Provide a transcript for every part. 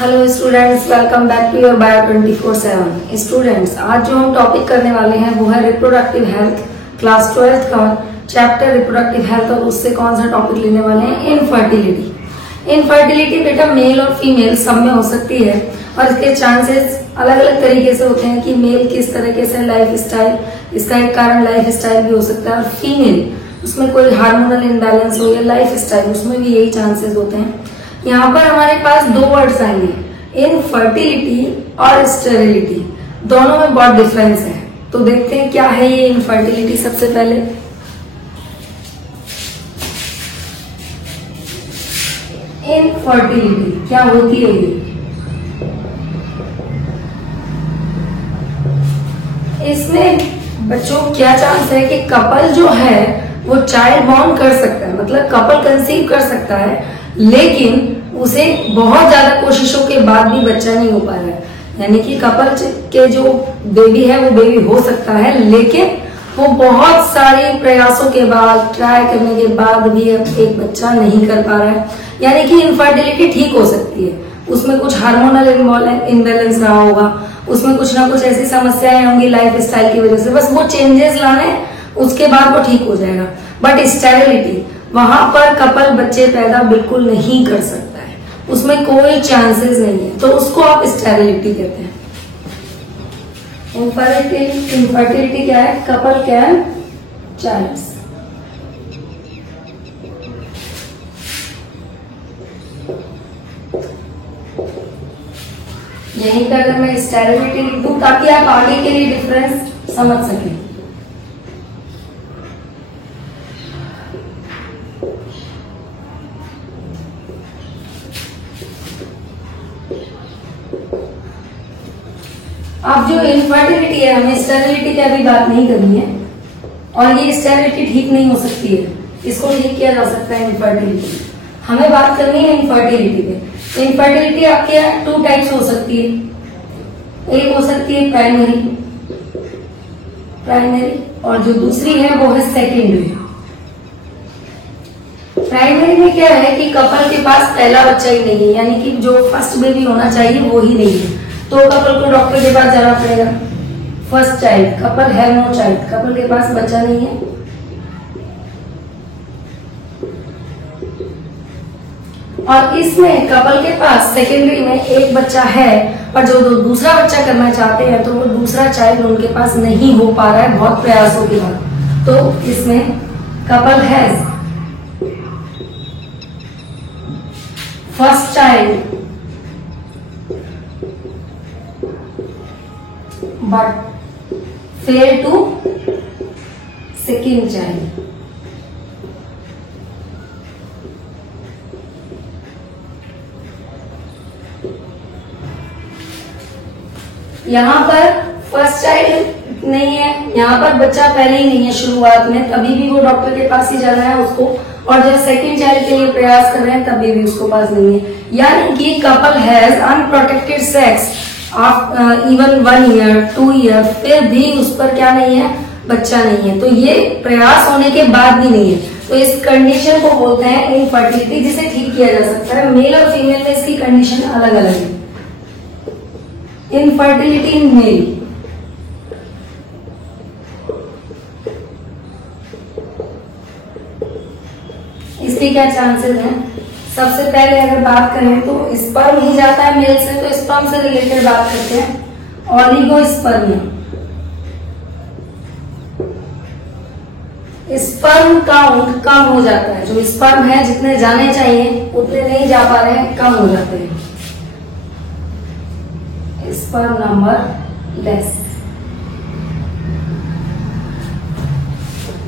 Hello students, welcome back to your bio 24/7। Students, आज जो हम टॉपिक करने वाले हैं वो है रिप्रोडक्टिव हेल्थ, क्लास 12th का चैप्टर रिप्रोडक्टिव हेल्थ। और उससे कौन सा टॉपिक लेने वाले हैं? इनफर्टिलिटी। इनफर्टिलिटी बेटा मेल और फीमेल सब में हो सकती है और इसके चांसेस अलग अलग तरीके से होते हैं कि मेल किस तरीके से लाइफ स्टाइल, इसका एक कारण लाइफ स्टाइल भी हो सकता है, और फीमेल उसमें कोई हार्मोनल इम्बैलेंस हो या लाइफ स्टाइल, उसमें भी यही चांसेस होते हैं। यहाँ पर हमारे पास दो वर्ड्स आएंगे, इनफर्टिलिटी और स्टेरिलिटी। दोनों में बहुत डिफरेंस है, तो देखते हैं क्या है ये इनफर्टिलिटी। सबसे पहले इनफर्टिलिटी क्या होती है ये? इसमें बच्चों क्या चांस है कि कपल जो है वो चाइल्ड बॉर्न कर सकता है, मतलब कपल कंसीव कर सकता है, लेकिन उसे बहुत ज्यादा कोशिशों के बाद भी बच्चा नहीं हो पा रहा है। यानी कि कपल के जो बेबी है वो बेबी हो सकता है, लेकिन वो बहुत सारे प्रयासों के बाद, ट्राई करने के बाद भी एक बच्चा नहीं कर पा रहा है। यानी कि इनफर्टिलिटी ठीक हो सकती है, उसमें कुछ हार्मोनल इम्बैलेंस रहा होगा, उसमें कुछ ना कुछ ऐसी समस्याएं होंगी लाइफ स्टाइल की वजह से, बस वो चेंजेस लाने, उसके बाद वो ठीक हो जाएगा। बट स्टेरिलिटी, वहां पर कपल बच्चे पैदा बिल्कुल नहीं कर सकता है, उसमें कोई चांसेस नहीं है, तो उसको आप स्टेरिलिटी कहते हैं। इनफर्टिलिटी क्या है? Couple can child. यहीं पर अगर मैं स्टेरिलिटी लिख दूं ताकि आप आगे के लिए डिफरेंस समझ सकें। अब जो इनफर्टिलिटी है, हमें स्टेरिलिटी की अभी बात नहीं करनी है, और ये स्टेरिलिटी ठीक नहीं हो सकती है, इसको ठीक किया जा सकता है इनफर्टिलिटी। हमें बात करनी है इनफर्टिलिटी पे। इनफर्टिलिटी आपके टू टाइप्स हो सकती है, एक हो सकती है प्राइमरी, और जो दूसरी है वो है सेकेंडरी। प्राइमरी में क्या है कि कपल के पास पहला बच्चा ही नहीं है, यानी कि जो फर्स्ट बेबी होना चाहिए वो ही नहीं है, तो कपल को डॉक्टर के पास जाना पड़ेगा। फर्स्ट चाइल्ड, कपल है नो चाइल्ड, कपल के पास बच्चा नहीं है। और इसमें कपल के पास सेकेंडरी में एक बच्चा है, और जो दूसरा बच्चा करना चाहते हैं तो वो दूसरा चाइल्ड उनके पास नहीं हो पा रहा है बहुत प्रयासों के बाद, तो इसमें couple has first child but fail to second child। यहाँ पर फर्स्ट चाइल्ड नहीं है, यहाँ पर बच्चा पहले ही नहीं है शुरुआत में, तभी भी वो डॉक्टर के पास ही जाना है उसको, और जब सेकंड चाइल्ड के लिए प्रयास कर रहे हैं तभी भी उसको पास नहीं है। यानी कि couple has unprotected sex even 1 year 2 year, फिर भी उस पर क्या नहीं है? बच्चा नहीं है, तो ये प्रयास होने के बाद भी नहीं है, तो इस कंडीशन को बोलते हैं इनफर्टिलिटी, जिसे ठीक किया जा सकता है। मेल और फीमेल में इसकी कंडीशन अलग अलग है। इनफर्टिलिटी इन मेल, इसके क्या चांसेस हैं? सबसे पहले अगर बात करें तो स्पर्म ही जाता है मेल से, तो स्पर्म से रिलेटेड बात करते हैं। ऑलिगोस्पर्मिया, स्पर्म काउंट कम हो जाता है, जो स्पर्म है जितने जाने चाहिए उतने नहीं जा पा रहे हैं, कम हो जाते हैं, स्पर्म नंबर लेस।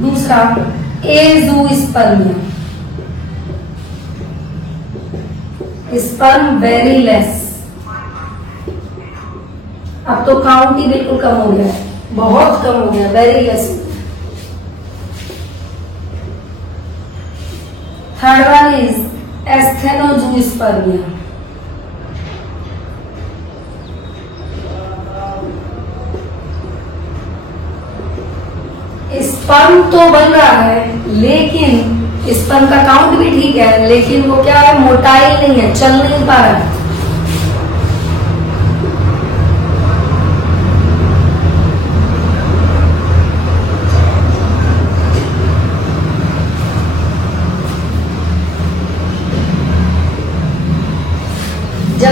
दूसरा एज़ोस्पर्मिया, स्पर्म वेरी लेस, अब तो काउंट ही बिल्कुल कम हो गया है, बहुत कम हो गया, very less. Third one is asthenozoospermia, sperm तो बन रहा है लेकिन स्पर्म का काउंट भी ठीक है, लेकिन वो क्या है, मोटाइल नहीं है, चल नहीं पा रहा है।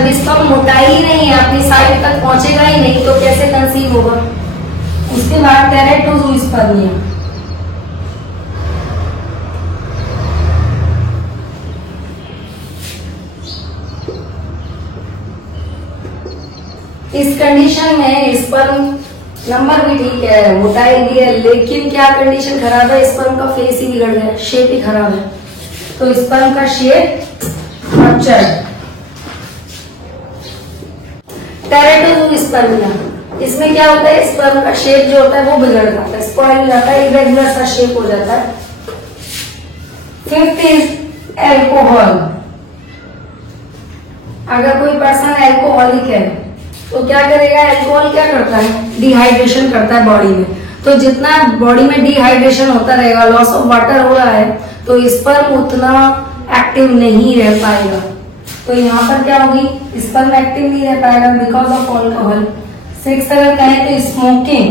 जब स्पर्म मोटा ही नहीं है, अपनी साइड तक पहुंचेगा ही नहीं, तो कैसे कंसीव होगा? उसके बाद टेरेटोजोस्पर्मिया। इस कंडीशन में स्पर्म नंबर भी ठीक है, मोटाई भी है, लेकिन क्या कंडीशन खराब है? स्पर्म का फेस ही बिगड़ गया, शेप ही खराब है। तो स्पर्म का शेप रप्चर्ड। टेरेटोजोस्पर्मिया, इसमें क्या होता है? स्पर्म का शेप जो होता है वो बिगड़ जाता है, स्पॉइल हो जाता है, इरेगुलर सा शेप हो जाता है। Fifth is alcohol. अगर कोई पर्सन एल्कोहलिक है तो क्या करेगा? अल्कोहल क्या करता है? डिहाइड्रेशन करता है बॉडी में। तो जितना बॉडी में डिहाइड्रेशन होता रहेगा, लॉस ऑफ वाटर हो रहा है, तो स्पर्म उतना एक्टिव नहीं रह पाएगा। तो यहाँ पर क्या होगी? स्पर्म एक्टिव नहीं रह पाएगा बिकॉज ऑफ अल्कोहल। सिक्स अगर कहें तो स्मोकिंग।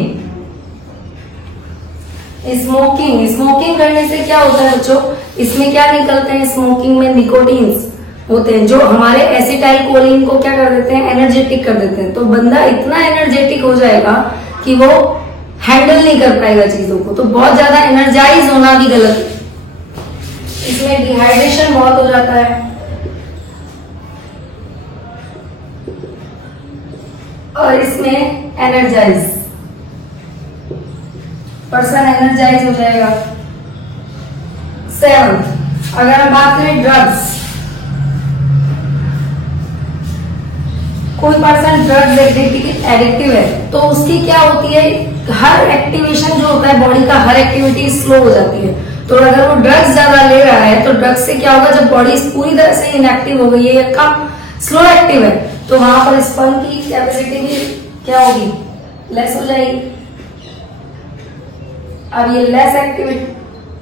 स्मोकिंग करने से क्या होता है बच्चों? इसमें क्या निकलते हैं? स्मोकिंग में निकोटीन्स होते हैं जो हमारे एसिटाइल कोलिन को क्या कर देते हैं? एनर्जेटिक कर देते हैं। तो बंदा इतना एनर्जेटिक हो जाएगा कि वो हैंडल नहीं कर पाएगा चीजों को। तो बहुत ज्यादा एनर्जाइज होना भी गलत है, इसमें डिहाइड्रेशन बहुत हो जाता है। और इसमें पर्सन एनर्जाइज हो जाएगा। सेवंथ, अगर हम बात करें ड्रग्स, कोई पर्सन ड्रग्स एडिक्टिव है तो उसकी क्या होती है? हर एक्टिवेशन जो होता है बॉडी का, हर एक्टिविटी स्लो हो जाती है। तो अगर वो ड्रग्स ज्यादा ले रहा है तो ड्रग्स से क्या होगा? जब बॉडी पूरी तरह से इनएक्टिव हो गई है या कम स्लो एक्टिव है, तो वहां पर स्पर्म की कैपेसिटी भी क्या होगी? लेस हो जाएगी। अब ये लेस एक्टिव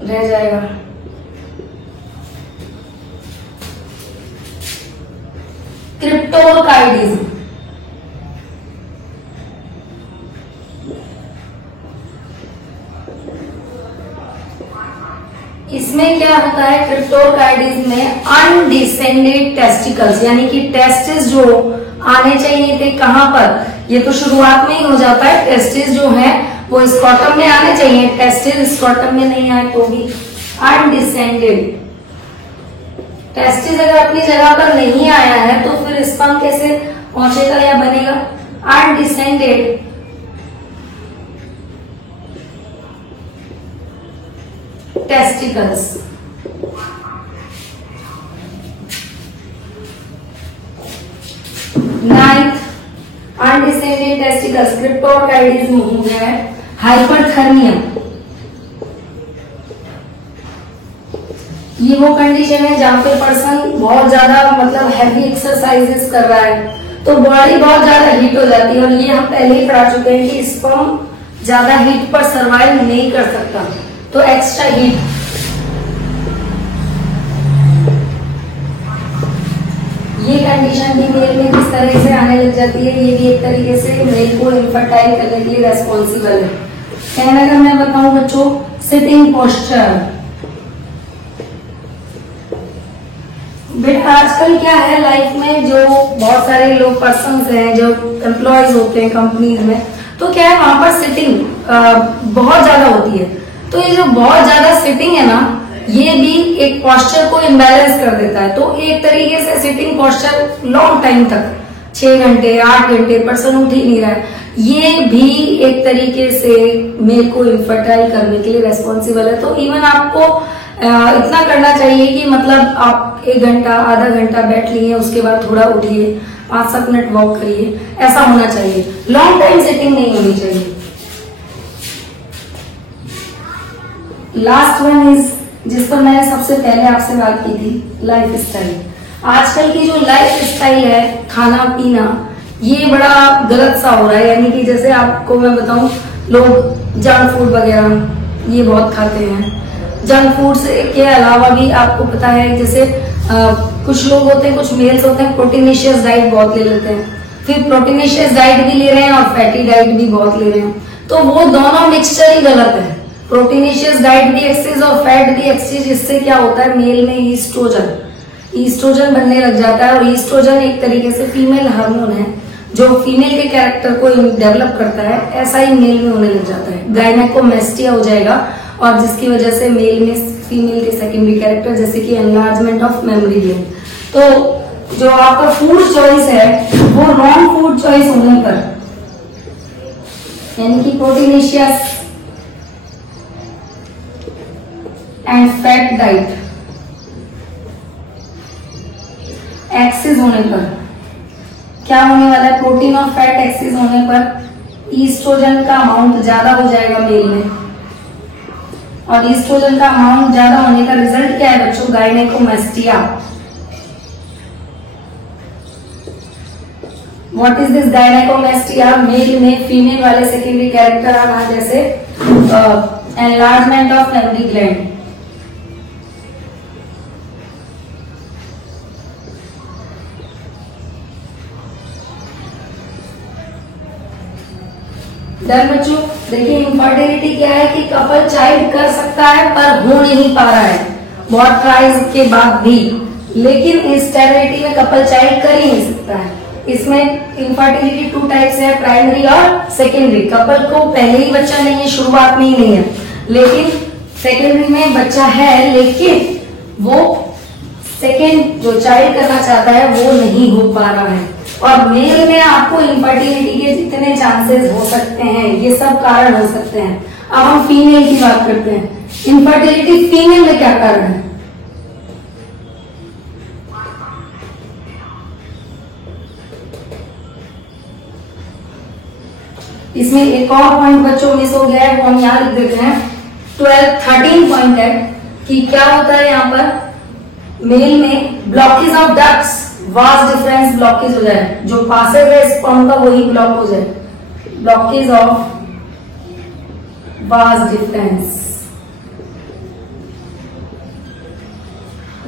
रह जाएगा। क्रिप्टोकाइडिज्म, इसमें क्या होता है? क्रिप्टोकाइडिज्म में अनडिसेंडेड टेस्टिकल्स, यानी कि टेस्टिस जो आने चाहिए थे कहां पर? ये तो शुरुआत में ही हो जाता है। टेस्टिस जो है वो स्कॉटम में आने चाहिए, टेस्टिस स्कॉटम में नहीं आए तो भी अनडिसेंडेड। टेस्टिस अगर अपनी जगह पर नहीं आया है तो फिर स्पर्म कैसे पहुंचेगा या बनेगा? Undescended. Testicles. Ninth, undescended testicles, cryptorchidism हो गया है। हाइपरथर्मिया, ये वो कंडीशन है जहां पे पर्सन बहुत ज्यादा मतलब हैवी एक्सरसाइजेस कर रहा है तो बॉडी बहुत ज्यादा हीट हो जाती है। और ये हम पहले ही पढ़ा चुके हैं कि स्पर्म ज्यादा हीट पर सर्वाइव नहीं कर सकता, तो एक्स्ट्रा हीट। ये कंडीशन भी मेल में किस तरह से आने लग जाती है? ये भी एक तरीके से मेल को इनफर्टाइल करने के लिए रेस्पॉन्सिबल है। कहने का मैं बताऊं बच्चों, सिटिंग पोस्चर। बेटा आजकल क्या है लाइफ में, जो बहुत सारे लोग पर्सन हैं जो एम्प्लॉयज होते हैं कंपनीज में, तो क्या है वहां पर सिटिंग बहुत ज्यादा होती है। तो ये जो बहुत ज्यादा सिटिंग है ना, ये भी एक पोस्चर को इम्बैलेंस कर देता है। तो एक तरीके से सिटिंग पोस्चर लॉन्ग टाइम तक 6 घंटे 8 घंटे पर्सन उठ ही नहीं रहा है, ये भी एक तरीके से मेल को इनफर्टाइल करने के लिए रेस्पॉन्सिबल है। तो इवन आपको इतना करना चाहिए कि मतलब आप 1 घंटा आधा घंटा बैठ लिए, उसके बाद थोड़ा उठिए, 5-7 मिनट वॉक करिए, ऐसा होना चाहिए। लॉन्ग टाइम सिटिंग नहीं होनी चाहिए। लास्ट वन इज, जिस पर मैंने सबसे पहले आपसे बात की थी, लाइफ स्टाइल। आजकल की जो लाइफ स्टाइल है, खाना पीना, ये बड़ा गलत सा हो रहा है। यानी कि जैसे आपको मैं बताऊं, लोग जंक फूड वगैरह ये बहुत खाते हैं। जंक फूड से के अलावा भी आपको पता है, जैसे कुछ लोग होते हैं, कुछ मेल्स होते हैं, प्रोटीनिशियस डाइट बहुत ले लेते हैं, फिर प्रोटीनिशियस डाइट भी ले रहे हैं और फैटी डाइट भी बहुत ले रहे हैं। तो वो दोनों मिक्सचर ही गलत है। प्रोटीनिशियस डाइट भी एक्सेस और फैट भी एक्सेस, इससे क्या होता है मेल में ईस्ट्रोजन, ईस्ट्रोजन बनने लग जाता है, और ईस्ट्रोजन एक तरीके से फीमेल हार्मोन है जो फीमेल के कैरेक्टर को डेवलप करता है, ऐसा ही मेल में होने लग जाता है, गायनेकोमेस्टिया हो जाएगा, और जिसकी वजह से मेल में फीमेल के सेकेंडरी कैरेक्टर जैसे कि एनलार्जमेंट ऑफ मेमोरी ग्लैंड। तो जो आपका फूड चॉइस है वो रॉन्ग फूड चॉइस होने पर, यानी कि proteinaceous and fat diet excess होने पर क्या होने वाला है, प्रोटीन और फैट एक्सेस होने पर ईस्ट्रोजन का अमाउंट ज्यादा हो जाएगा मेल में, और ईस्ट्रोजन का अमाउंट ज्यादा होने का रिजल्ट क्या है बच्चों, gynaecomastia. What is this gynaecomastia? Male में फीमेल वाले सेकेंडरी कैरेक्टर आना, जैसे एनलार्जमेंट ऑफ मेमोरी ग्लैंड, डर बच्चों। देखिए इनफर्टिलिटी क्या है कि कपल चाइल्ड कर सकता है पर हो नहीं पा रहा है बहुत ट्राइज के बाद भी, लेकिन स्टेरिलिटी में कपल चाइल्ड कर ही नहीं सकता है। इसमें इनफर्टिलिटी 2 टाइप्स है, प्राइमरी और सेकेंडरी। कपल को पहले ही बच्चा नहीं है, शुरुआत में ही नहीं है, लेकिन सेकेंडरी में बच्चा है, लेकिन वो सेकेंड जो चाइल्ड करना चाहता है वो नहीं हो पा रहा है। और मेल में आपको इनफर्टिलिटी के जितने चांसेस हो सकते हैं, ये सब कारण हो सकते हैं। अब हम फीमेल की बात करते हैं, इनफर्टिलिटी फीमेल में क्या कारण है? इसमें एक और पॉइंट बच्चों मिस हो गया है, वो हम यहाँ लिख देते हैं। 13 पॉइंट है कि क्या होता है यहाँ पर, मेल में blockage of ducts, vas deferens blockage हो जाए, जो पासेज है स्पर्म का वही ब्लॉक हो जाए, ब्लॉकेज ऑफ वास डिफरेंस,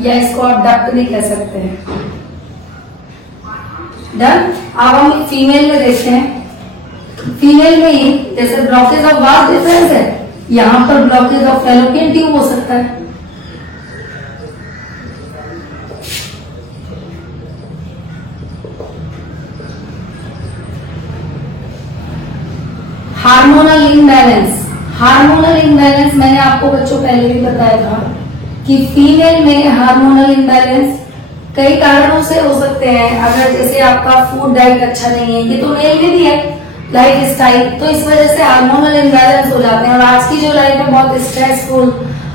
या इसको आप डक्ट भी कह सकते हैं। डन। अब हम फीमेल में देखते हैं, फीमेल में ही जैसे ब्लॉकेज ऑफ वास डिफरेंस है, यहां पर ब्लॉकेज ऑफ फैलोपियन ट्यूब हो सकता है। हार्मोनल इम्बैलेंस, हार्मोनल इम्बैलेंस मैंने आपको बच्चों पहले भी बताया था कि फीमेल में हार्मोनल इम्बैलेंस कई कारणों से हो सकते हैं। अगर जैसे आपका फूड डाइट अच्छा नहीं है, ये तो मेल में भी है, लाइफ स्टाइल, तो इस वजह से हार्मोनल इम्बैलेंस हो जाते हैं। और आज की जो लाइफ है बहुत स्ट्रेसफुल,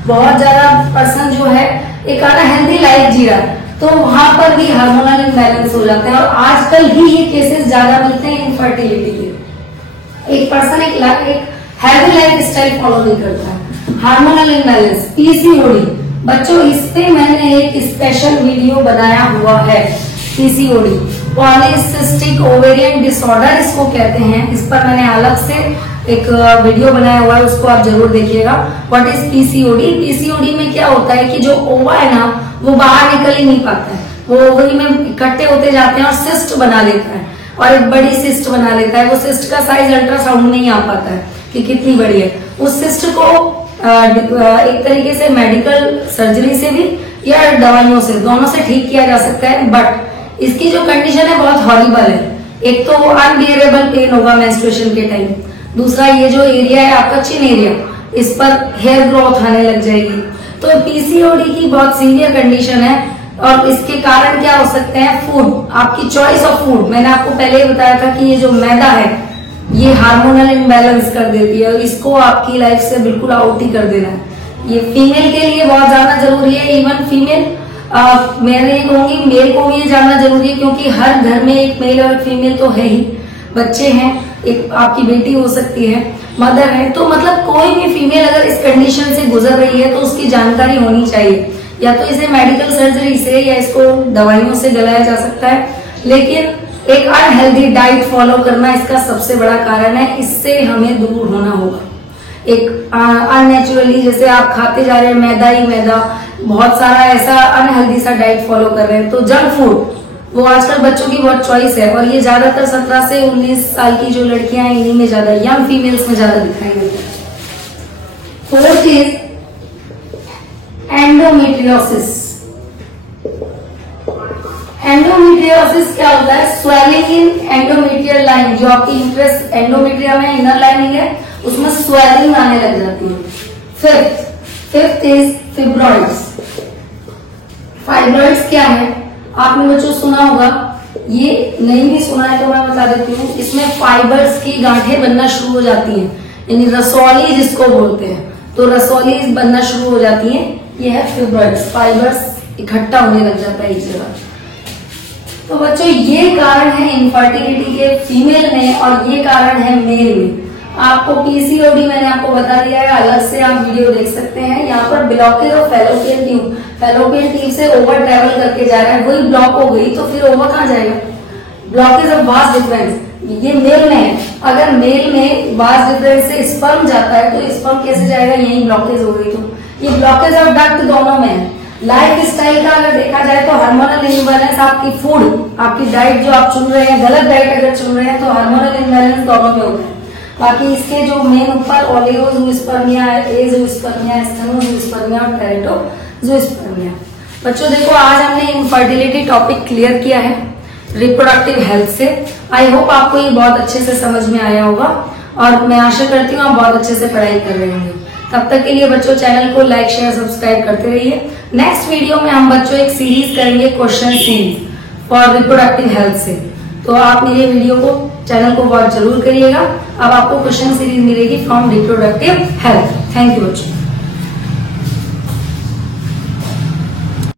बहुत ज्यादा पर्सन जो है एक अनहेल्दी लाइफ जी रहा है, तो वहां पर भी हार्मोनल इम्बैलेंस हो जाते हैं। और आजकल ही ये केसेस ज्यादा मिलते हैं इनफर्टिलिटी के। एक पर्सन एक हेल्दी लाइफ स्टाइल फॉलो नहीं करता है, हार्मोनल इम्बैलेंस, पीसीओडी। बच्चों इस पे मैंने एक स्पेशल वीडियो बनाया हुआ है, पीसीओडी, पॉलीसिस्टिक ओवेरियन डिसऑर्डर इसको कहते हैं। इस पर मैंने अलग से एक वीडियो बनाया हुआ है, उसको आप जरूर देखिएगा। What is PCOD? पीसीओडी में क्या होता है कि जो ओवा है ना वो बाहर निकल ही नहीं पाता है, वो ओवरी में इकट्ठे होते जाते हैं और सिस्ट बना लेता है, और एक बड़ी सिस्ट बना लेता है। वो सिस्ट का साइज अल्ट्रासाउंड में ही आ पाता है कि कितनी बड़ी है। उस सिस्ट को एक तरीके से मेडिकल सर्जरी से भी या दवाइयों से, दोनों से ठीक किया जा सकता है, बट इसकी जो कंडीशन है बहुत हॉरिबल है। एक तो वो अनबियरेबल पेन होगा मेंस्ट्रुएशन के टाइम, दूसरा ये जो एरिया है आपका चिन एरिया, इस पर हेयर ग्रोथ आने लग जाएगी। तो पीसीओडी की बहुत सीवियर कंडीशन है, और इसके कारण क्या हो सकते हैं, फूड, आपकी चॉइस ऑफ फूड। मैंने आपको पहले ही बताया था कि ये जो मैदा है ये हार्मोनल इम्बैलेंस कर देती है, और इसको आपकी लाइफ से बिल्कुल आउट ही कर देना है। ये फीमेल के लिए बहुत जानना जरूरी है, इवन फीमेल, मैं नहीं कहूंगी मेल को भी ये जानना जरूरी है, क्योंकि हर घर में एक मेल और फीमेल तो है ही। बच्चे हैं, एक आपकी बेटी हो सकती है, मदर है, तो मतलब कोई भी फीमेल अगर इस कंडीशन से गुजर रही है तो उसकी जानकारी होनी चाहिए। या तो इसे मेडिकल सर्जरी से या इसको दवाइयों से गलाया जा सकता है, लेकिन एक अनहेल्दी डाइट फॉलो करना इसका सबसे बड़ा कारण है। इससे हमें दूर होना होगा। एक अननेचुरली जैसे आप खाते जा रहे हैं मैदा ही मैदा, बहुत सारा ऐसा अनहेल्दी सा डाइट फॉलो कर रहे हैं। तो जंक फूड वो आजकल बच्चों की बहुत चॉइस है, और ये ज्यादातर 17 से 19 साल की जो लड़कियां हैं इन्हीं में ज्यादा, यंग फीमेल्स में ज्यादा दिखाई देता है। Fourth is endometriosis. एंडोमेट्रियोसिस क्या होता है? स्वेलिंग इन एंडोमेट्रियल लाइन, जो आपकी यूट्रस एंडोमेट्रियम है, इनर लाइनिंग है, उसमें स्वेलिंग आने लग जाती है। Fifth is फिब्रॉइड्स। फाइब्रॉइड्स क्या है? आपने बच्चों सुना होगा, ये नहीं भी सुना है तो मैं बता देती हूँ। इसमें फाइबर्स की गांठें बनना शुरू हो जाती हैं, यानी रसौली जिसको बोलते हैं, तो रसौली बनना शुरू हो जाती है। ये है फिब्रॉइड्स, फाइबर्स इकट्ठा होने लग जाता है एक जगह। तो बच्चों ये कारण है इनफर्टिलिटी के फीमेल में और ये कारण है मेल में। आपको पीसीओडी मैंने आपको बता दिया है, अलग से आप वीडियो देख सकते हैं। यहाँ पर blockage of fallopian tube, fallopian tube से ओवर ट्रेवल करके जा रहा है, वही ब्लॉक हो गई तो फिर ओवर कहाँ जाएगा? ब्लॉकेज ऑफ वास डिफरेंस, ये मेल में है। अगर मेल में वास डिफरेंस से स्पर्म जाता है तो स्पर्म कैसे जाएगा? यही ब्लॉकेज हो गई। तो ये ब्लॉकेज ऑफ डक्ट दोनों में है। लाइफ स्टाइल का अगर देखा जाए तो हार्मोनल इम्बैलेंस, आपकी फूड, आपकी डाइट जो आप चुन रहे हैं, गलत डाइट अगर चुन रहे हैं तो हार्मोनल इम्बैलेंस दोनों में होता है। बाकी इसके जो मेन ऊपर ओलिगोजूस्पर्मिया है, एजोस्पर्मिया, स्टेनोजूस्पर्मिया और टेरिटोजूस्पर्मिया। बच्चों देखो, आज हमने इनफर्टिलिटी टॉपिक क्लियर किया है रिप्रोडक्टिव हेल्थ से। आई होप आपको ये बहुत अच्छे से समझ में आया होगा और मैं आशा करती हूँ आप बहुत अच्छे से पढ़ाई कर रहे होंगे। तब तक के लिए बच्चों चैनल को लाइक शेयर सब्सक्राइब करते रहिए। नेक्स्ट वीडियो में हम बच्चों एक सीरीज करेंगे, question series for reproductive health से। तो आप मेरे वीडियो को, चैनल को वॉच जरूर करिएगा। अब आपको क्वेश्चन सीरीज मिलेगी from reproductive health. Thank you बच्चों।